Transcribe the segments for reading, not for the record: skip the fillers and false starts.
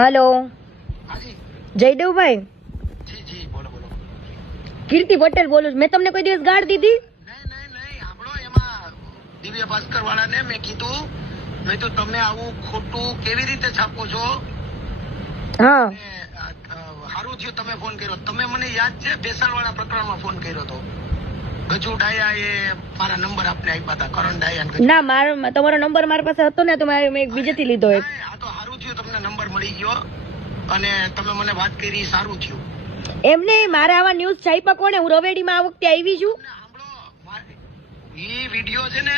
Hello हाँ जी जयदेव भाई जी जी बोलो बोलो કીર્તિ પટેલ બોલું છું. મેં તમને કોઈ દિવસ ગાળ દીધી? નહીં નહીં નહીં આપણો એમાં દિવ્ય ભાસ્કર વાળાને મેં કીધું મેં તો તમે આવું ખોટું કેવી રીતે છાપો છો હા અને સારું થયું તમે ફોન કર્યો. તમે મને યાદ છે ભેસાણ વાળા પ્રકરણમાં ફોન કર્યો હતો. ગજુ ડાયા એ મારા નંબર આપને આપ્યા હતા કરણ ડાયા ને ગજુ. ના મારો તમારો નંબર મારી પાસે હતો ને તો મેં એક બીજેથી લીધો એક. આ તો સારું થયું તમને નંબર મળી ગયો અને તમે મને વાત કરી સારું થયું. એમને મારા આવા ન્યૂઝ છાપ્યા કોને? હું રવેડીમાં આ વખતે આવી છું. અને સાંભળો ઈ વિડિયો છે ને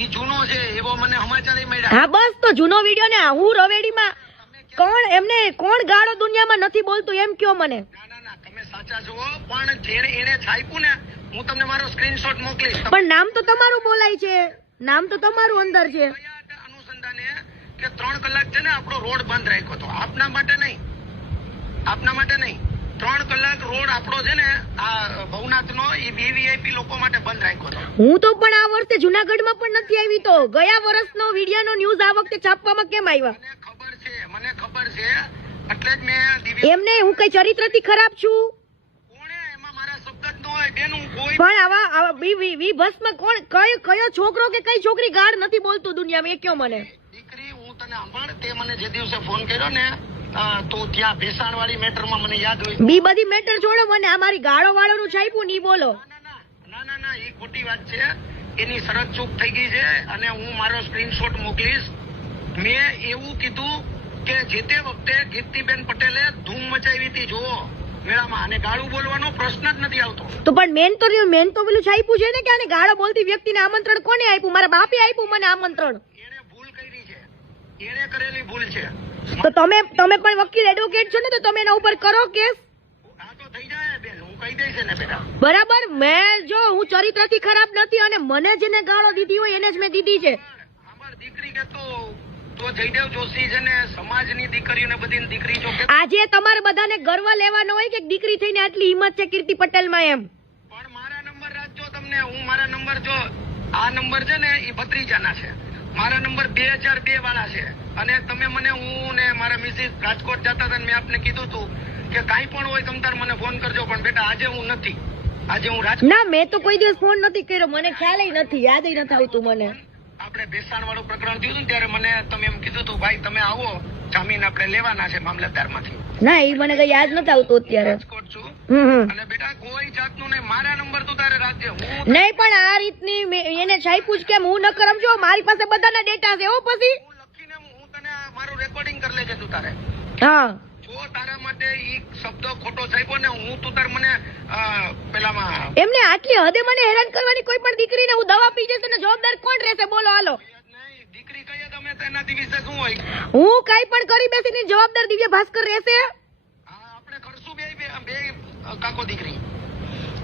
ઈ જૂનો છે એવો મને સમાચાર મળ્યા. હા બસ તો જૂનો વિડીયો ને હું રવેડીમાં કોણ એમને કોણ ગાળો દુનિયામાં નથી બોલતું એમ કયો મને. ના ના ના તમે સાચા છો પણ જેણે એને છાપ્યું ને હું તમને મારો સ્ક્રીનશોટ મોકલીશ. પણ નામ તો તમારું બોલાય છે, નામ તો તમારું અંદર છે. કયા અનુસંધાને કે 3 કલાક છે ને આપણો રોડ બંધ રાખ્યો હતો આપના માટે નહીં 3 કલાક રોડ આપણો છે ને આ ભવનાથનો ઈ વીવીઆઈપી લોકો માટે બંધ રાખ્યો હતો. હું તો પણ આ વર્ષે જુનાગઢમાં પણ નથી આવી. તો ગયા વર્ષનો વિડીયોનો ન્યૂઝ આ વખતે છાપવામાં કેમ આવ્યા? મને ખબર છે એટલે જ મેં દિવ્ય એમને હું કઈ ચરિત્રથી ખરાબ છું? કોણે એમાં મારા શબ્દ જ ન હોય બેનું કોઈ પણ આવા વી ભસ્મ કોણ કયો છોકરો કે કઈ છોકરી ગાળ નથી બોલતું દુનિયામાં એ કયો મને. દીકરી હું તને સાંભળ તે મને જે દિવસે ફોન કર્યો ને તો ત્યાં ભેસાણ વાળી મેટરમાં મને યાદ હોય બી બધી મેટર છોડો, મને આ મારી ગાળો વાળોનું છાપ્યું નહીં બોલો. ના એ ખોટી વાત છે. એની શરત ચૂક થઈ ગઈ છે અને હું મારો સ્ક્રીનશોટ મોકલીશ. મેં એવું કીધું કે જે તે વખતે કીર્તિબેન પટેલે ધૂમ મચાવી હતી જુઓ મેળામાં અને ગાળું બોલવાનો પ્રશ્ન જ નથી આવતો. તો પણ મેન તો પેલું છાપ્યું છે ને કે આને ગાળો બોલતી વ્યક્તિને આમંત્રણ કોને આપ્યું? મારા બાપે આપ્યું મને આમંત્રણ. એને ભૂલ કરી છે, એને કરેલી ભૂલ છે. તો તમે પણ વકીલ એડવોકેટ છો ને તો તમે એના ઉપર કરો કેસ. આ તો થઈ જાય બેન હું કહી દઈશ ને બેટા. બરાબર. મેં જો હું ચરિત્રથી ખરાબ નથી અને મને જેને ગાળો દીધી હોય એને જ મેં દીધી છે. અમાર દીકરી કે તો જયદેવ જોશી છે ને સમાજની દીકરીઓને બધી દીકરી જો કે આજે તમારે બધાને ગર્વ લેવાનો હોય કે દીકરી થઈને આટલી હિંમત છે કીર્તિ પટેલમાં એમ. પણ મારા નંબર રાખજો તમને હું મારા નંબર જો આ નંબર છે ને એ ભત્રીજાના છે. મારા નંબર 2002 વાળા છે અને તમે મને હું ને મારા મિસિસ રાજકોટ જતા હતા મેં આપને કીધું હતું કે કાંઈ પણ હોય તમ તાર મને ફોન કરજો પણ બેટા આજે હું નથી. આજે હું રાજકોટ ના મેં તો કોઈ દિવસ ફોન નથી કર્યો, મને ખ્યાલ નથી, યાદ નથી આવતું મને. આપણે ભેસાણ વાળું પ્રકરણ થયું હતું ને ત્યારે મને તમે એમ કીધું હતું ભાઈ તમે આવો જામીન આપણે લેવાના છે મામલતદારમાંથી. ના એ મને કઈ યાદ નથી આવતું અત્યારે. રાજકોટ છું હમ અને બેટા કોઈ જાતનું નહીં મારા નંબર તું તારે રાખજે. હું નહીં પણ આ રીતની એને છાપ્યું જ કેમ? હું ન કરમ છો, મારી પાસે બધાના ડેટા છે. હો પછી લખીને હું તને મારું રેકોર્ડિંગ કરી લેજે તું તારે. હા જો તારા માટે ઈ શબ્દ ખોટો છાપ્યો ને હું તું તાર મને પેલામાં એમને આટલી હદે મને હેરાન કરવાની કોઈ પણ દીકરીને હું દવા પી જશે ને જવાબદાર કોણ રહેશે બોલો? હાલો નહીં દીકરી કહીએ તમે તેનાથી વિશે શું હોય? હું કઈ પણ કરી બેસીને જવાબદાર દિવ્ય ભાસ્કર રહેશે. આપણે કરશું બે કાકો દીકરી.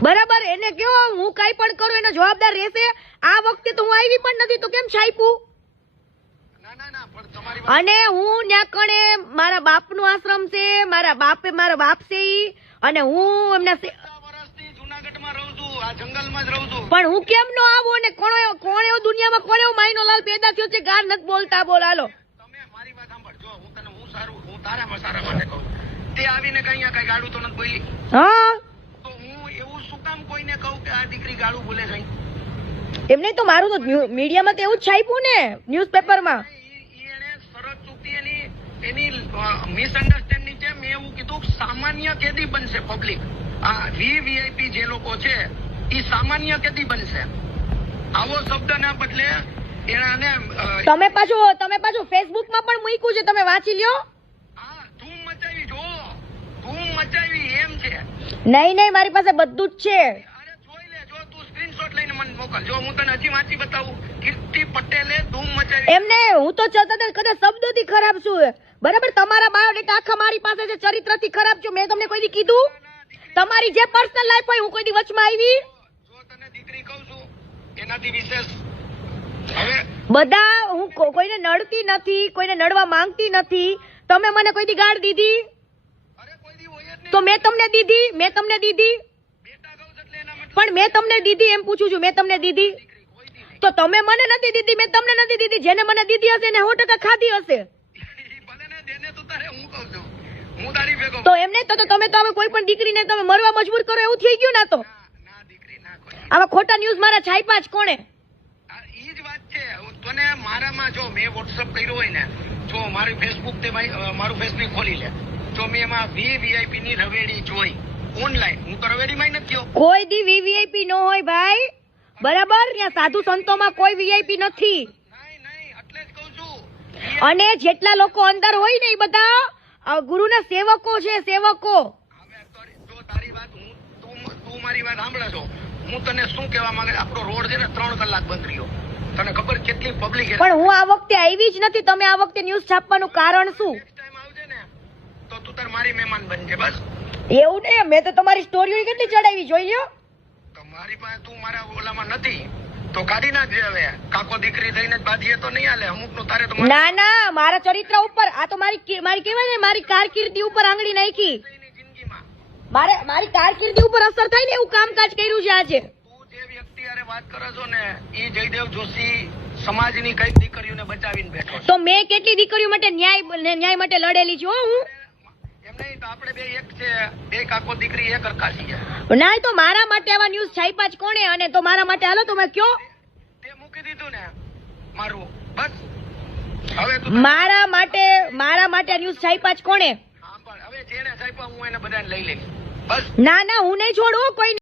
બરાબર. એને કયો હું કઈ પણ કરું એનો જવાબદાર રહેશે. આ વખતે તો હું આવી પણ નથી તો કેમ છાપ્યું? ના પણ તમારી અને હું ન્યા કણે મારા બાપનો આશ્રમ છે, મારા બાપ છે ઈ અને હું એમના વર્ષથી જુનાગઢમાં રહું છું, આ જંગલમાં જ રહું છું. પણ હું કેમ નો આવું? અને કોણ એવો દુનિયામાં કોણ એવો માયનો લાલ પેદા થયો છે ગાળ નથી બોલતા? બોલ હાલો તમે મારી વાત સાંભળ. જો હું તને હું તારામાં સારા માટે કહું તે આવીને કઈ ગાડું તો નથી બોલી. હા તો હું એવું શું કામ કોઈને કહું કે આ દીકરી ગાળું બોલે કઈ? એમને તો મારું તો મીડિયામાં તો એવું જ છાપ્યું ને ન્યૂઝપેપરમાં. એને શરત ચૂકી એની મિસઅન્ડરસ્ટેન્ડિંગ છે. મેં એવું કીધું સામાન્ય કેદી બનશે પબ્લિક. આ વીવીઆઈપી જે લોકો છે એ સામાન્ય કેદી બનશે? આવો શબ્દ ના બદલે એને તમે પાછું ફેસબુકમાં પણ મૂક્યું છે, તમે વાંચી લ્યો. હા ધૂમ મચાવી જો ધૂમ મચાવી એમ છે. નહીં મારી પાસે બધું જ છે. અરે જોઈ લે જો તું સ્ક્રીનશોટ લઈને મને મોકલ. જો હું તને હજી વાંચી બતાવું કીર્તિ પટેલે ધૂમ મચાવી. એમને હું તો કદાચ શબ્દોથી ખરાબ છું બરાબર. તમારા બાયોડેટા આખા મારી પાસે છે. ચરિત્રથી ખરાબ છું. મેં તમને કોઈ દી કીધું? તમારી જે પર્સનલ લાઈફ હોય હું કોઈ દી વચમાં આવી? જો તને દીકરી કહું છું એનાથી વિશેષ હવે બધા હું કોઈને નડતી નથી, કોઈને નડવા માંગતી નથી. તમે મને કોઈ દી ગાળ દીધી? અરે કોઈ દી હોય જ નહીં. તો મેં તમને દીધી? બેટા કહું એટલે એના મતલબ પણ મેં તમને દીધી એમ પૂછું છું. મેં તમને દીધી? દીકરી કોઈ દી નહીં. તો તમે મને નથી દીધી, મેં તમને નથી દીધી. જેને મને દીધી હશે એને 100% ખાધી હશે. ભલે ને દેને તું તારે હું કહું ભેગો તો એમને તો તમે તો હવે કોઈ પણ દીકરીને તમે મરવા મજબૂર કરો એવું થઈ ગયું ના તો ના દીકરી ના કોઈ આવા ખોટા ન્યૂઝ મારા છાપ્યા જ કોણે ઈ જ વાત છે તને મારામાં જો મેં વોટ્સઅપ કર્યું હોય ને જો મારી ફેસબુક તે મારું ફેસબુક ખોલી લે જો મેં એમાં વીવીઆઈપી ની રવેડી જોઈ ઓનલાઈન હું તો રવેડીમાં નથી ગયો કોઈ દી વીવીઆઈપી ન હોય ભાઈ બરાબર ત્યાં સાધુ સંતોમાં કોઈ વીઆઈપી નથી નહીં એટલે જ કહું છું અને જેટલા લોકો અંદર હોય ને એ બધા ગુરુના સેવકો છે સેવકો હવે જો તારી વાત તું મારી વાત સાંભળે છો હું તને શું કહેવા માંગે આપણો રોડ છે ને 3 કલાક બંધ રહ્યો તને ખબર કેટલી પબ્લિક પણ હું આ વખતે આવી જ નથી તમે આ વખતે ન્યૂઝ છાપવાનું કારણ શું નેક્સ્ટ ટાઈમ આવજે ને તો તું તાર મારી મહેમાન બનજે બસ એવું નહીં મેં તો તમારી સ્ટોરીઓ કેટલી ચડાવી જોઈ લ્યો તમારી પાસે તું મારા ઓલામાં નથી તો કાઢી નાખજે હવે કાકો દીકરી થઈને જ બાંધીએ તો નહીં હાલે અમુક નું તારે તો ના ના મારા ચરિત્ર ઉપર આ તો મારી કહેવાય ને મારી કારકિર્દી ઉપર આંગળી નાખી જિંદગીમાં મારી કારકિર્દી ઉપર અસર થાય ને એવું કામકાજ કર્યું છે આજે તું જે વ્યક્તિ હારે વાત કરો છો ને ઈ જયદેવ જોશી સમાજની કઈ દીકરીઓને બચાવીને બેઠો છે તો મેં કેટલી દીકરીઓ માટે ન્યાય માટે લડેલી છું હો હું એમ નહીં તો આપણે બે એક છે બે કાકો દીકરી એક હરખા છીએ ના તો મારા માટે આવા ન્યૂઝ છાપ્યા જ કોણે અને તો મારા માટે હાલો તમે કયો તે મૂકી દીધું ને મારું બસ હવે તું મારા માટે ન્યૂઝ છાપ્યા જ કોણે સાંભળ હવે જેને સાહેબ હું એને બધાને લઈ લઈશ બસ ના હું નહીં છોડું કોઈ